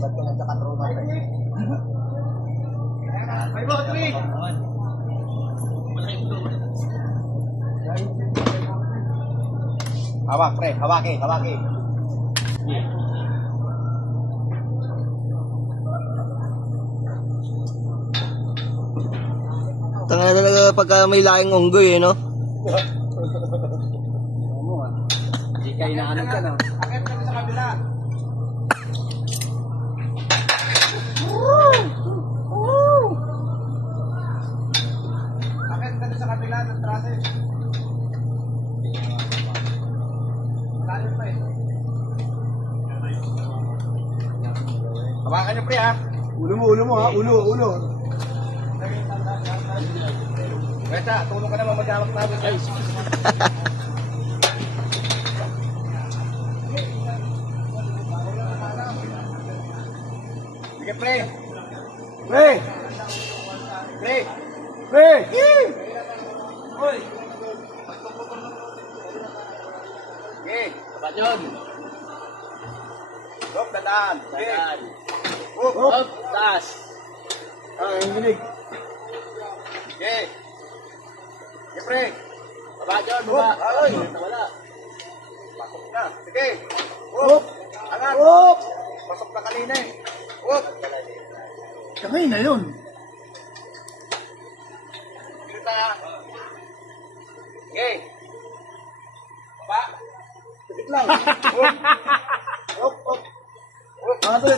Ba't ka nagkakatroma tayo? Ay, bro, 3! Hawak, pre. Hawaki, hawaki. Tanga talaga pagka may laking unggoy, no? Hindi kayo naanap ka, no? Akit kami sa kabila. Akit kami sa kabila ng trase. Lalim pa eh. Hawakan niyo, pre, ha? Ulo mo, ha? Ulo. Weta, tulong ka naman mag-awak namin. Ay, sige, pre. Hoy. Okay, sabat yun. Hop, dadaan. Hop, taas. Ang ginig. Okay. Sige, pre. Baba dyan, baba. Ay, wala. Pasok na. Sige. Hop. Angat. Hop. Pasok na kanina eh. Hop. Kamay na yun. Kita. Okay. Baba. Tipit lang. Hop. Hop. Tanga.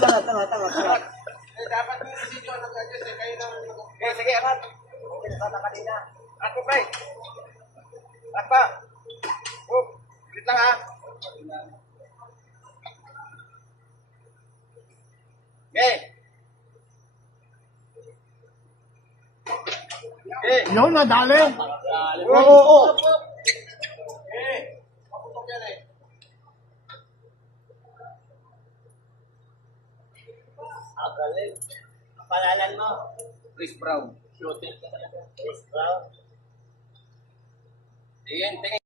Dapat yung decision ng gadgets eh. Kayo lang. Okay, sige, angat. Okay, nasana kanina. Ako, pre. Angat pa. Hop. Tipit lang, ha. Okay. Okay. Yun, nadali. Oo. Okay. Paputok yan eh. Galing. Ang palalan mo? Chris Brown. Chris Brown. Tingin.